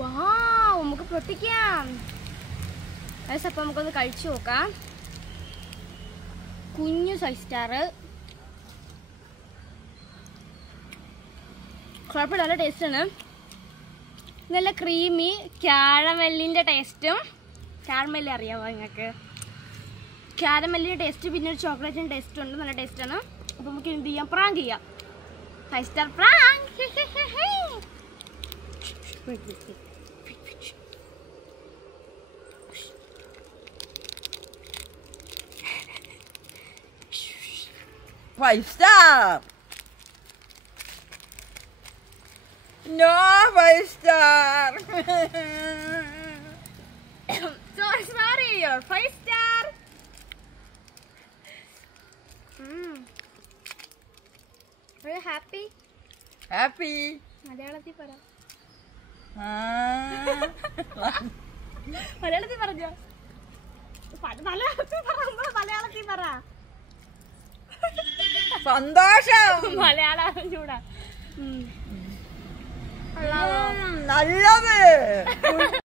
വാവ്, നമുക്ക് പൊട്ടിക്കാം. അപ്പം നമുക്കൊന്ന് കഴിച്ചു നോക്കാം. കുഞ്ഞു സൈസ് സ്റ്റാർ, കുഴപ്പമില്ല, നല്ല ടേസ്റ്റാണ്. നല്ല ക്രീമി ക്യാരമലിൻ്റെ ടേസ്റ്റും. ക്യാരമൽ അറിയാമോ നിങ്ങൾക്ക്? ക്യാരമലിൻ്റെ ടേസ്റ്റ്, പിന്നെ ഒരു ചോക്ലേറ്റിൻ്റെ ടേസ്റ്റ് ഉണ്ട്. നല്ല ടേസ്റ്റാണ്. അപ്പോൾ നമുക്ക് എന്ത് ചെയ്യാം, പ്രാങ്ക് ചെയ്യാം. 5 star prank. Five star. No 5 star. Sorry, you're 5 star. Are you happy? Happy. മലയാളത്തിൽ പറ. Ah. മലയാളത്തിൽ പറഞ്ഞോ. മലയാളത്തിൽ പറ. സന്തോഷം. മലയാളം ചൂടാ. നല്ലത്.